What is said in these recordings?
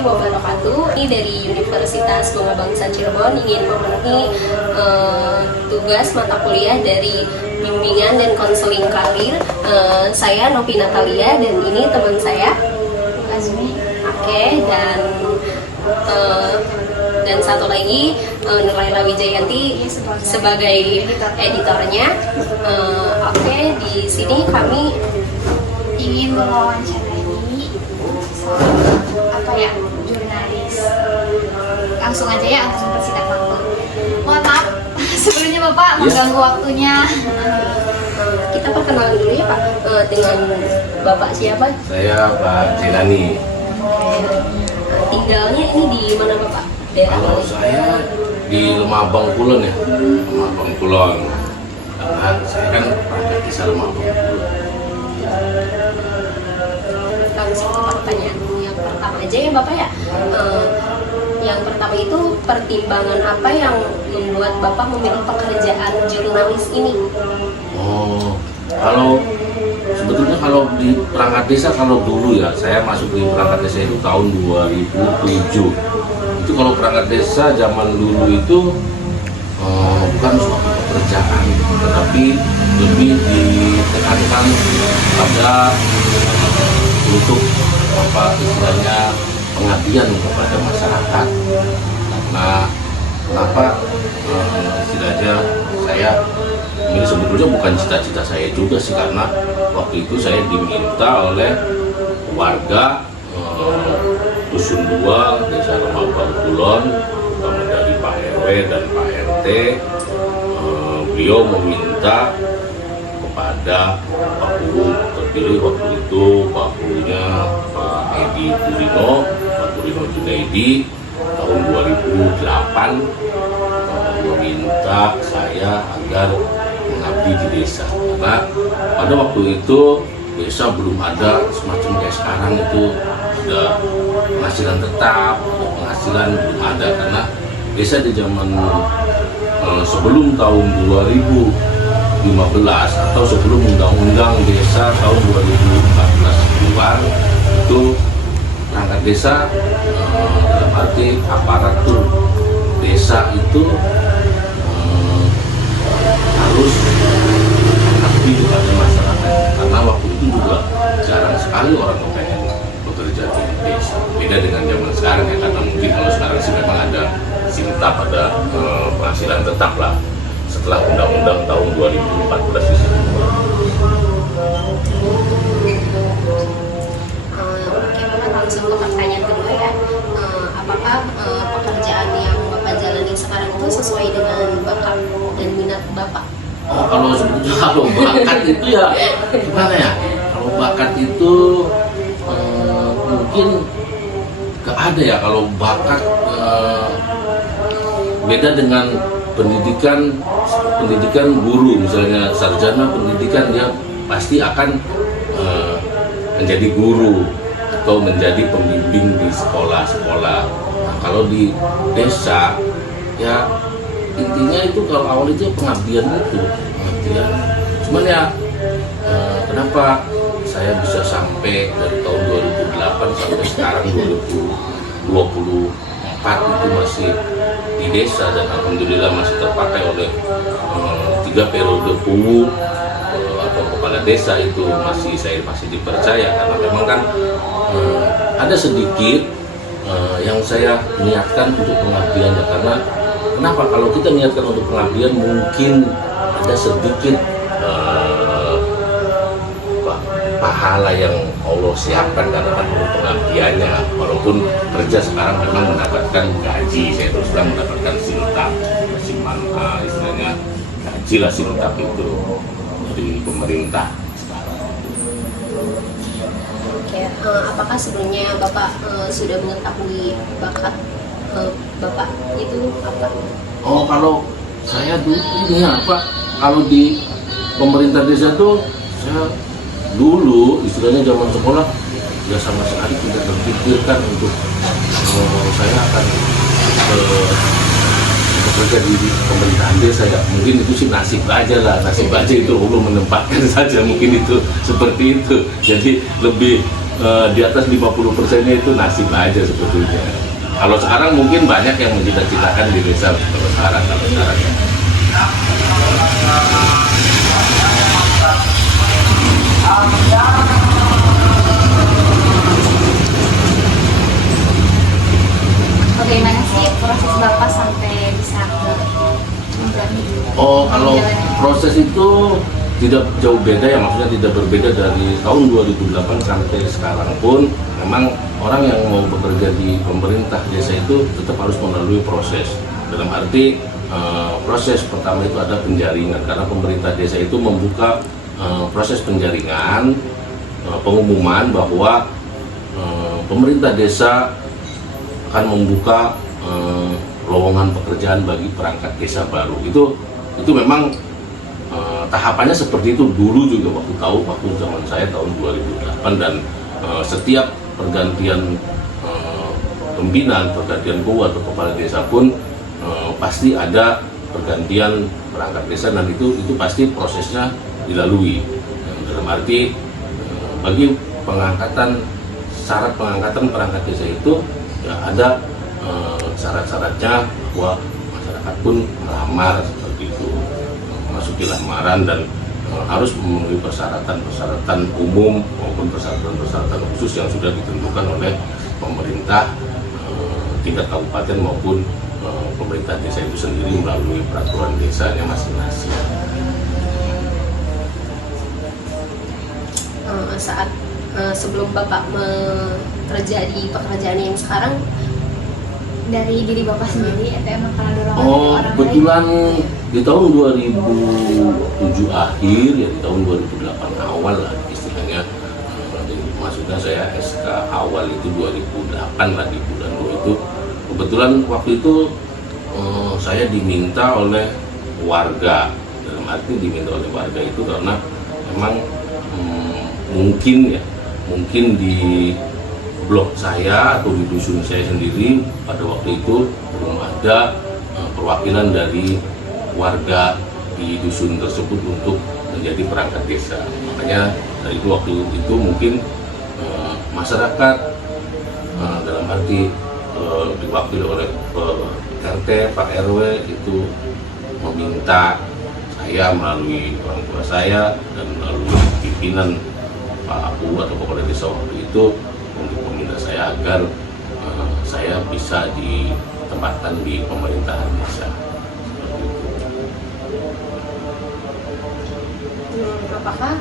warahmatullahi wabarakatuh. Ini dari Universitas Bunga Bangsa Cirebon ingin memenuhi tugas mata kuliah dari bimbingan dan konseling karir. Saya Novi Natalia dan ini teman saya Azmi. Oke, dan satu lagi Nurlaila Wijayanti sebagai editornya. Oke, di sini kami Ingin mewawancarai jurnalis. Langsung aja ya, langsung mempersingkat waktu. Mohon maaf sebelumnya Bapak mengganggu waktunya. Kita perkenalan dulu ya Pak, dengan Bapak siapa? Saya Pak Jelani. Tinggalnya ini di mana Bapak? Kalau saya di Lemabang Kulon ya, Lemabang Kulon. Karena saya kan perangkat desa Lemabang Kulon. Langsung ke pertanyaan yang pertama aja ya Bapak ya. Yang pertama itu pertimbangan apa yang membuat Bapak memilih pekerjaan jurnalis ini? Oh, sebetulnya kalau di perangkat desa, kalau dulu ya, saya masuk di perangkat desa itu tahun 2007. Itu kalau perangkat desa zaman dulu itu bukan suatu pekerjaan, tetapi lebih ditekankan pada untuk apa istilahnya pengabdian kepada masyarakat. Karena kenapa istilahnya saya ini sebetulnya bukan cita-cita saya juga sih, karena waktu itu saya diminta oleh warga Dusun 2 Desa Lemabang Kulon, terutama dari Pak RW dan Pak RT. Beliau meminta kepada Pak Guru terpilih waktu itu, Pak Gurunya Pak Edi Turino, Pak Turino Junaidi, tahun 2008 meminta saya agar mengabdi di desa. Karena pada waktu itu desa belum ada semacam kayak sekarang itu ada penghasilan tetap, ada penghasilan belum ada, karena desa di zaman sebelum tahun 2015 atau sebelum undang-undang desa tahun 2014 keluar itu perangkat desa dalam arti aparatur desa itu harus mengabdi kepada masyarakat, karena waktu itu juga jarang sekali orang pengen bekerja di desa. Beda dengan zaman sekarang ya, karena mungkin kalau sekarang sih memang ada sintap, ada penghasilan tetap lah setelah undang-undang tahun 2014 itu. Oke Bapak, langsung ke pertanyaan kedua ya. Apakah pekerjaan yang Bapak jalani sekarang itu sesuai dengan bakat dan minat Bapak? Oh, kalau sebetulnya kalau bakat itu ya gimana ya? Kalau bakat itu mungkin gak ada ya. Kalau bakat beda dengan pendidikan guru, misalnya sarjana pendidikan, dia pasti akan menjadi guru atau menjadi pembimbing di sekolah-sekolah. Nah, kalau di desa ya intinya itu kalau awal itu pengabdian. Cuman ya kenapa saya bisa sampai dari tahun 2008 sampai sekarang 2024 itu masih di desa, dan alhamdulillah masih terpakai oleh 3 periode PUU atau kepala desa itu saya masih dipercaya, karena memang kan ada sedikit yang saya niatkan untuk pengabdian ya. Karena kenapa kalau kita niatkan untuk pengabdian mungkin ada sedikit pahala yang Allah siapkan karena untuk pengabdiannya. Walaupun kerja sekarang memang mendapatkan gaji, saya terus terang mendapatkan siltap, istilahnya gaji lah siltap itu dari pemerintah sekarang. Oke, apakah sebelumnya Bapak sudah mengetahui bakat Bapak itu apa? Oh, kalau saya dulu ini apa? Kalau di pemerintah desa tuh saya dulu istilahnya zaman sekolah ya sama sekali tidak terpikirkan untuk saya akan bekerja di pemerintahan desa ya. Mungkin itu sih nasib aja lah, nasib aja itu Allah menempatkan saja, mungkin itu seperti itu. Jadi lebih di atas 50%-nya itu nasib aja sebetulnya. Kalau sekarang mungkin banyak yang mencita-citakan di desa kalau sekarang ya. Bagaimana sih proses Bapak sampai bisa menjalani? Oh, kalau proses itu tidak jauh beda ya, maksudnya tidak berbeda dari tahun 2008 sampai sekarang pun. Memang orang yang mau bekerja di pemerintah desa itu tetap harus melalui proses. Dalam arti proses pertama itu ada penjaringan, karena pemerintah desa itu membuka proses penjaringan, pengumuman bahwa pemerintah desa akan membuka lowongan pekerjaan bagi perangkat desa baru. Itu memang tahapannya seperti itu dulu juga waktu zaman saya tahun 2008, dan setiap pergantian pimpinan, pergantian ketua atau kepala desa pun pasti ada pergantian perangkat desa, dan itu pasti prosesnya dilalui. Dalam arti bagi syarat pengangkatan perangkat desa itu ya ada syarat-syaratnya, bahwa masyarakat pun melamar seperti itu, masuki lamaran, dan harus memenuhi persyaratan umum maupun persyaratan khusus yang sudah ditentukan oleh pemerintah tingkat kabupaten maupun pemerintah desa itu sendiri melalui peraturan desanya masing-masing. Saat sebelum Bapak bekerja di pekerjaan yang sekarang, Dari diri Bapak sendiri atau emang karena dorongan dari Oh, orang kebetulan lain? di tahun 2007 akhir, ya di tahun 2008 awal lah istilahnya. Maksudnya saya SK awal itu 2008 lah, di bulan 2 itu. Kebetulan waktu itu saya diminta oleh warga. Dalam arti diminta oleh warga itu karena memang mungkin di blok saya atau di dusun saya sendiri pada waktu itu belum ada perwakilan dari warga di dusun tersebut untuk menjadi perangkat desa. Makanya dari waktu itu mungkin masyarakat dalam arti diwakili oleh RT, Pak RW itu meminta saya melalui orang tua saya dan melalui pimpinan Pak Apu atau kepala desa waktu itu untuk meminta saya agar saya bisa ditempatkan di pemerintahan desa. apakah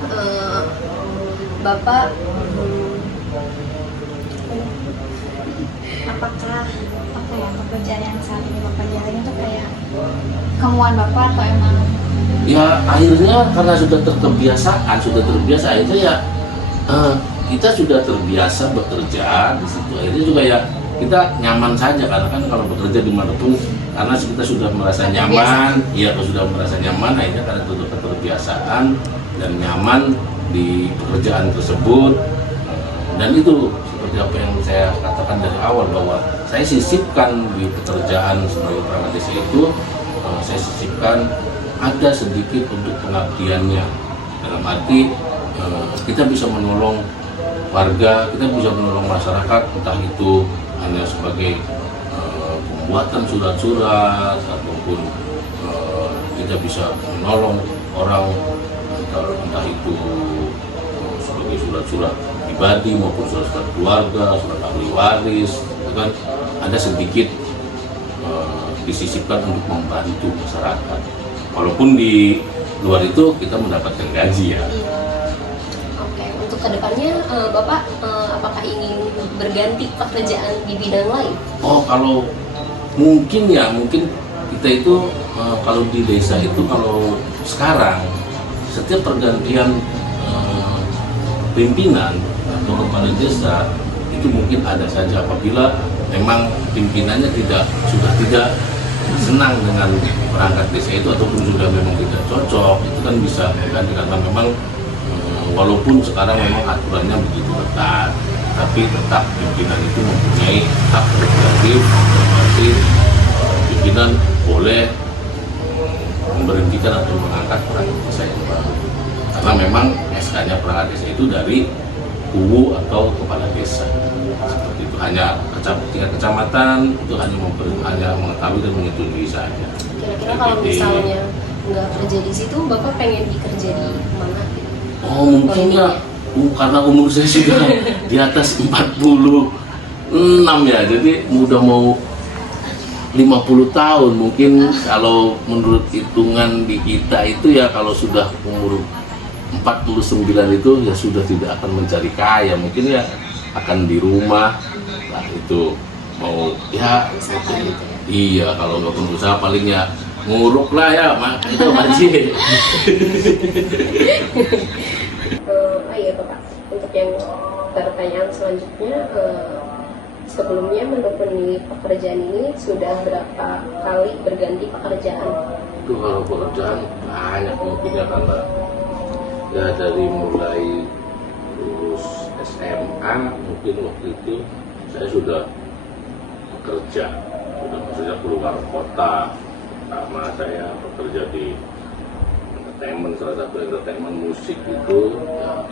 Bapak Apakah apa ya pekerjaan yang saat ini Bapak jalani itu kayak kemauan Bapak atau emang Ya akhirnya karena sudah terbiasa akhirnya ya kita sudah terbiasa bekerja di situ. Akhirnya juga ya kita nyaman saja, karena kan kalau bekerja dimanapun karena kita sudah merasa nyaman, kalau sudah merasa nyaman, akhirnya karena itu keterbiasaan dan nyaman di pekerjaan tersebut. Dan itu seperti apa yang saya katakan dari awal, bahwa saya sisipkan di pekerjaan sebagai perangkat desa itu, saya sisipkan ada sedikit untuk pengabdiannya. Dalam arti kita bisa menolong warga, kita bisa menolong masyarakat, entah itu hanya sebagai pembuatan surat-surat ataupun kita bisa menolong orang, entah itu sebagai surat-surat pribadi maupun surat-surat keluarga, surat ahli waris, itu kan ada sedikit disisipkan untuk membantu masyarakat. Walaupun di luar itu kita mendapatkan gaji ya. Oke, untuk kedepannya Bapak apakah ingin berganti pekerjaan di bidang lain? Oh, kalau mungkin kita itu kalau di desa itu, kalau sekarang setiap pergantian pimpinan atau kepala desa itu mungkin ada saja apabila memang pimpinannya sudah tidak senang dengan perangkat desa itu ataupun sudah memang tidak cocok, itu kan bisa berganti, karena memang walaupun sekarang memang aturannya begitu ketat, tapi tetap pimpinan itu mempunyai hak prerogatif. Berarti pimpinan boleh memberhentikan atau mengangkat perangkat desa yang baru, karena memang SK-nya perangkat desa itu dari kuwu atau kepala desa. Seperti itu, hanya tingkat kecamatan itu hanya mengetahui dan menyetujui saja. Kira-kira kalau misalnya nggak kerja di situ, Bapak pengen dikerja di mana gitu? Oh mungkin nggak, karena umur saya sudah di atas 46 ya, jadi udah mau 50 tahun. Mungkin kalau menurut hitungan di kita itu ya, kalau sudah umur 49 itu ya sudah tidak akan mencari kaya, mungkin ya akan di rumah lah, itu mau ya Usaha gitu ya? iya, kalau nggak pengusaha paling ya nguruk lah ya mak itu masih. Iya Bapak, untuk yang pertanyaan selanjutnya, sebelumnya menekuni pekerjaan ini sudah berapa kali berganti pekerjaan? Itu kalau pekerjaan banyak mungkin ya, karena ya dari mulai lulus SMA mungkin waktu itu saya sudah bekerja, maksudnya keluar kota. Pertama saya bekerja di entertainment, salah satu entertainment musik itu ya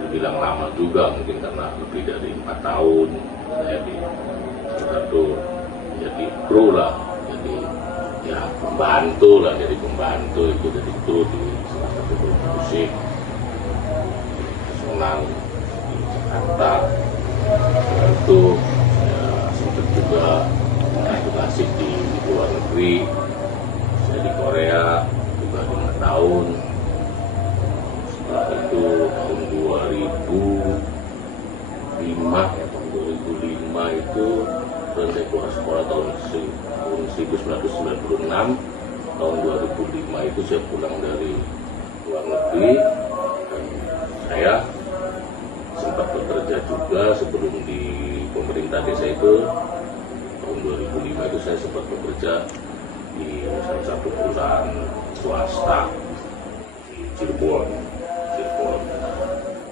dibilang lama juga, mungkin karena lebih dari 4 tahun saya di salah satu jadi kru lah, jadi ya pembantu lah, jadi pembantu itu jadi kru di salah satu grup musik nasional di Jakarta. Setelah itu saya sempat juga edukasi di luar negeri, saya di Korea juga 5 tahun. Setelah itu tahun 2005 ya, tahun 2005 itu dan saya keluar sekolah tahun 1996. Tahun 2005 itu saya pulang dari luar negeri, dan saya sempat bekerja juga sebelum di pemerintah desa itu. Tahun 2005 itu saya sempat bekerja di salah satu perusahaan swasta di Cirebon.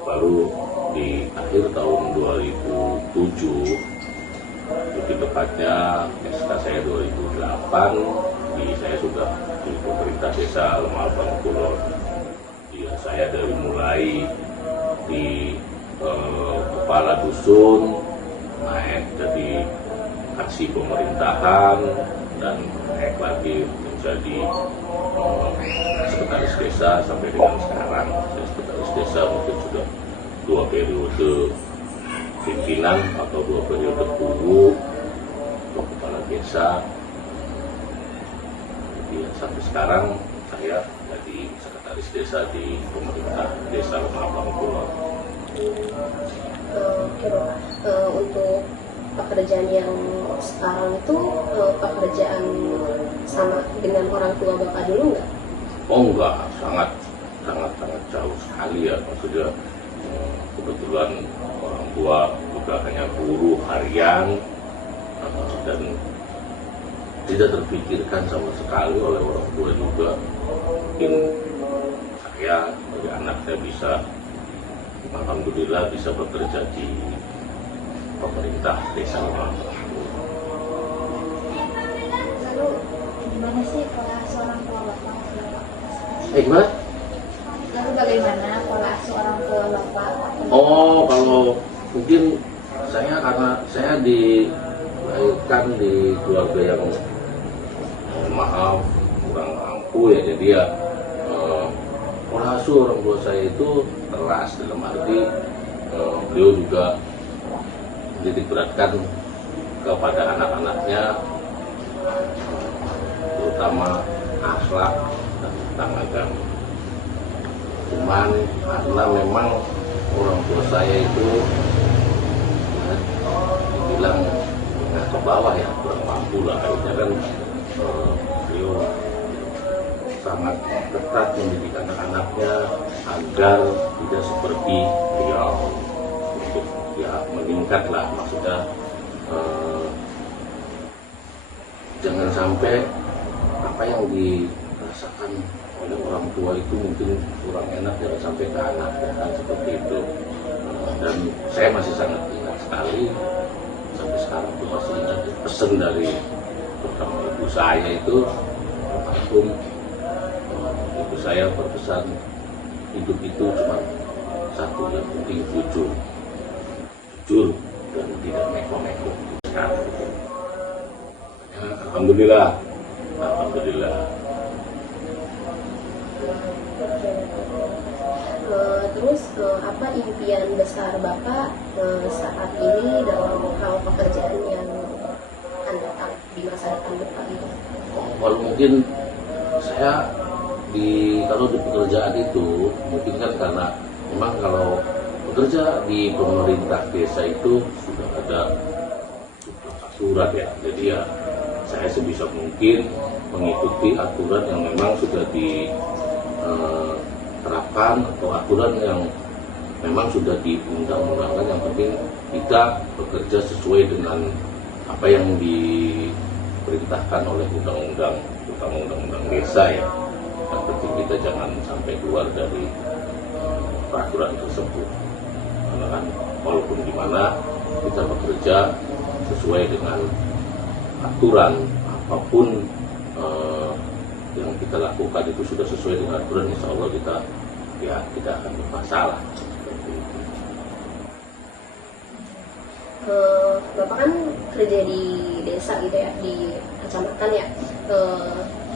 Baru di akhir tahun 2007, lebih tepatnya SK saya 2008, saya sudah di pemerintah desa Lemah Bangkulon. Ya, saya dari mulai di kepala dusun, naik jadi aksi pemerintahan, dan naik lagi menjadi sekretaris desa sampai dengan sekarang. Saya sekretaris desa mungkin sudah 2 periode pimpinan atau 2 periode guru atau kepala desa. Jadi sampai sekarang saya jadi sekretaris desa di pemerintah desa Lemah Bangkulon. Oke Bapak, untuk pekerjaan yang sekarang itu pekerjaan sama dengan orang tua Bapak dulu nggak? Oh enggak, sangat jauh sekali ya. Maksudnya kebetulan orang tua juga hanya buruh harian, dan tidak terpikirkan sama sekali oleh orang tua juga. Mungkin saya sebagai anak saya bisa, alhamdulillah bisa bekerja di pemerintah desa. Lalu gimana sih pola asuh orang tua Bapak? Gimana? Lalu bagaimana pola asuh orang tua Bapak? Oh, kalau mungkin saya, karena saya dilahirkan di keluarga yang maaf kurang mampu ya, jadi ya pola asuh orang tua saya itu keras, dalam arti beliau juga menitik beratkan kepada anak-anaknya, terutama akhlak dan tentang agama. Cuman karena memang orang tua saya itu dibilang ke bawah ya, kurang mampu lah, akhirnya kan beliau sangat ketat mendidik anak-anaknya agar tidak seperti beliau, untuk ya meningkat lah, maksudnya jangan sampai apa yang dirasakan oleh orang tua itu mungkin kurang enak, jangan sampai ke anak, ya kan, seperti itu. Dan saya masih sangat ingat sekali, sampai sekarang itu masih ingat pesan dari terutama ibu saya itu, almarhum. Ibu saya berpesan, hidup itu cuma satu, yang penting jujur. jujur dan tidak neko-neko. Nah, ya, alhamdulillah. Terus apa impian besar Bapak saat ini dalam hal pekerjaan yang akan datang di masa depan Bapak itu? Kalau mungkin saya kalau di pekerjaan itu mungkin kan karena memang kalau bekerja di pemerintah desa itu sudah ada aturan ya, jadi ya saya sebisa mungkin mengikuti aturan yang memang sudah diterapkan atau aturan yang memang sudah diundang-undangkan. Yang penting kita bekerja sesuai dengan apa yang diperintahkan oleh undang-undang desa ya. Yang penting kita jangan sampai keluar dari peraturan tersebut, karena kan walaupun di mana kita bekerja sesuai dengan aturan, apapun yang kita lakukan itu sudah sesuai dengan aturan, insya Allah kita ya tidak akan bermasalah. Bapak kan kerja di desa gitu ya, di kecamatan ya.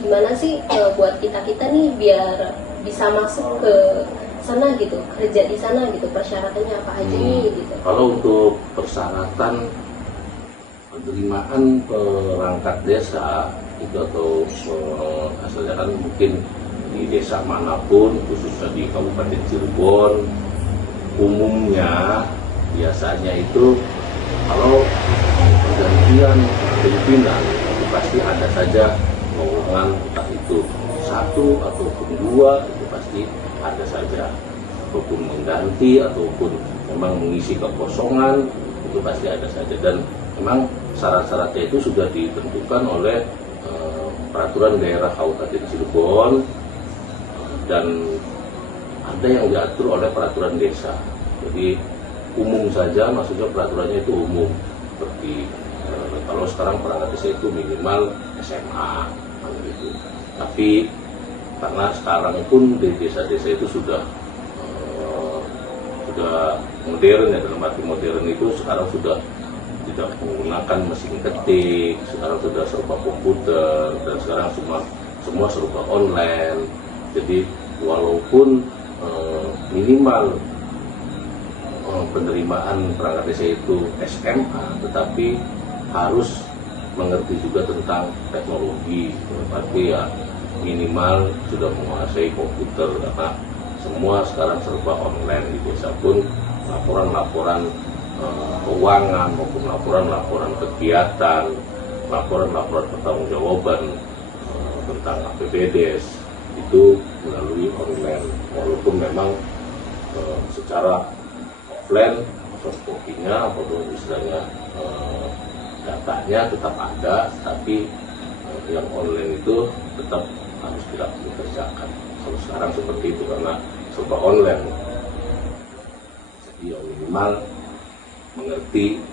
Gimana sih buat kita nih biar bisa masuk ke sana gitu, kerja di sana gitu, persyaratannya apa aja nih gitu? Kalau untuk persyaratan penerimaan perangkat desa itu atau asalnya kan mungkin di desa manapun, khususnya di Kabupaten Cirebon, umumnya biasanya itu kalau pergantian pimpinan itu pasti ada saja lowongan, entah itu satu ataupun dua, itu pasti ada saja, ataupun mengganti ataupun memang mengisi kekosongan, itu pasti ada saja. Dan memang syarat-syaratnya itu sudah ditentukan oleh peraturan daerah Kabupaten Cirebon dan ada yang diatur oleh peraturan desa. Jadi umum saja, maksudnya peraturannya itu umum, seperti kalau sekarang perangkat desa itu minimal SMA gitu. Tapi karena sekarang pun di desa-desa itu sudah modern ya, dalam arti modern itu sekarang sudah tidak menggunakan mesin ketik, sekarang sudah serba komputer, dan sekarang semua serba online. Jadi walaupun minimal penerimaan perangkat desa itu SMA, tetapi harus mengerti juga tentang teknologi, berarti ya minimal sudah menguasai komputer, karena semua sekarang serba online. Di desa pun laporan-laporan keuangan maupun laporan-laporan kegiatan, laporan-laporan pertanggungjawaban tentang APBDes itu melalui online, walaupun memang secara offline fotokopinya atau istilahnya datanya tetap ada, tapi yang online itu tetap harus dikerjakan. Kalau sekarang seperti itu karena serba online, jadi minimal mengerti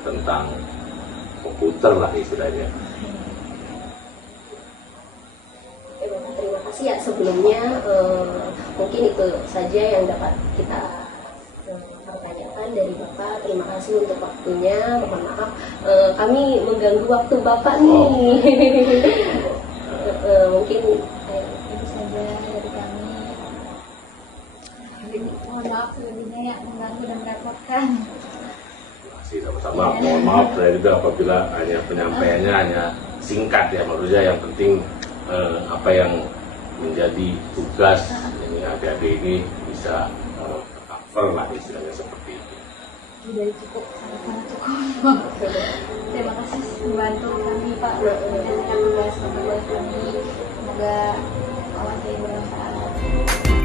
tentang komputer lah istilahnya. Terima kasih ya sebelumnya, mungkin itu saja yang dapat kita pertanyakan dari Bapak. Terima kasih untuk waktunya. Mohon maaf kami mengganggu waktu Bapak nih. Mungkin Itu saja dari kami. Mohon maaf sebelumnya ya mengganggu dan merepotkan. Sama-sama, mohon maaf saya juga apabila hanya penyampaiannya hanya singkat ya, maksudnya yang penting apa yang menjadi tugas ini adik-adik ini bisa cover lah istilahnya seperti itu. Sudah cukup, sangat cukup. Terima kasih membantu kami Pak menjalankan tugas kami. Semoga Allah saya bermanfaat.